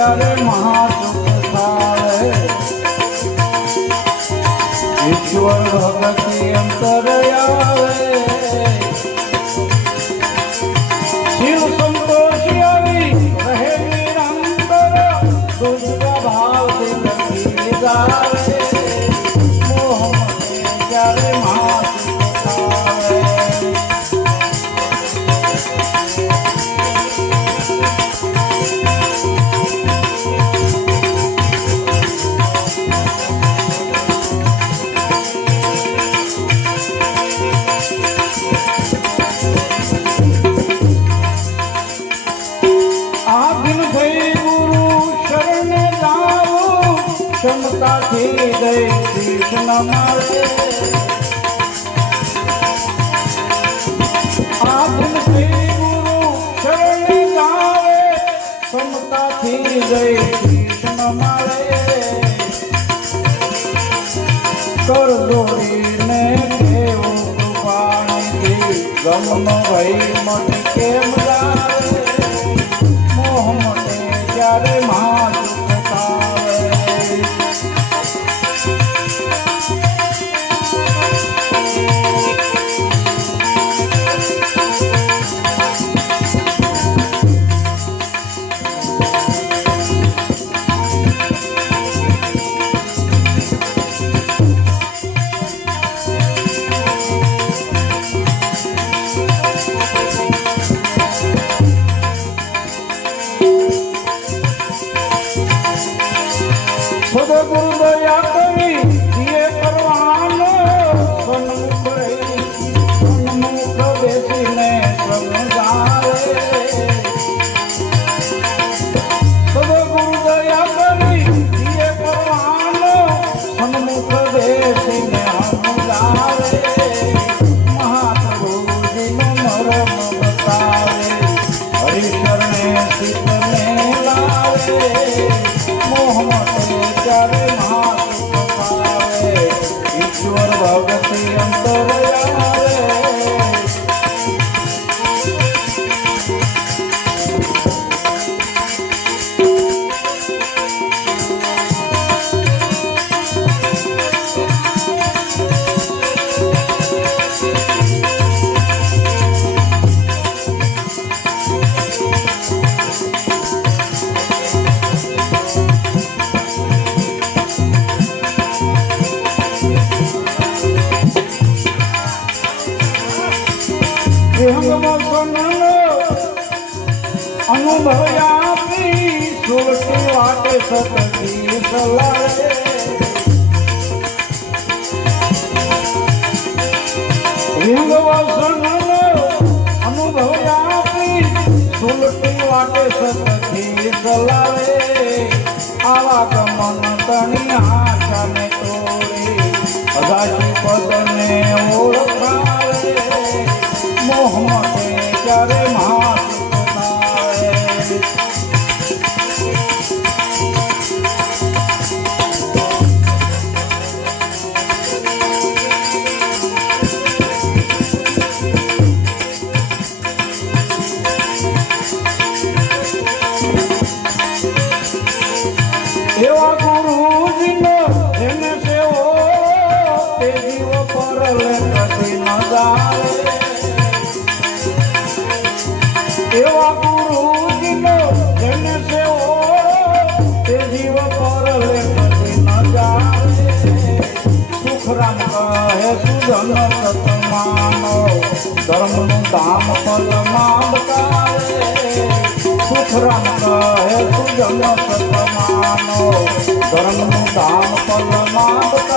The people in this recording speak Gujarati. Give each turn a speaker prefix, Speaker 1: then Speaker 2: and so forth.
Speaker 1: ત્યારે મહાસુખ થાય ઈશ્વર ભગતિ અંતર આવે ક્ષમતાથી દઈ કૃષ્ણ મારે આધીન થઈ ગુરુ શરણે જાઓ ક્ષમતાથી દઈ કૃષ્ણ મારે કર ગાવે? અનુભવ આપી સુરતી વાટે સતતી અનુભવ આપી સુરતી વાટે સતતી સલારે આવા ગમન તણી હાથને તોડે અદાજી પદને ધર્મનું ધામ બતાવે સુખરામ કહે સુજન સતમાનો ધર્મનું ધામ બતાવે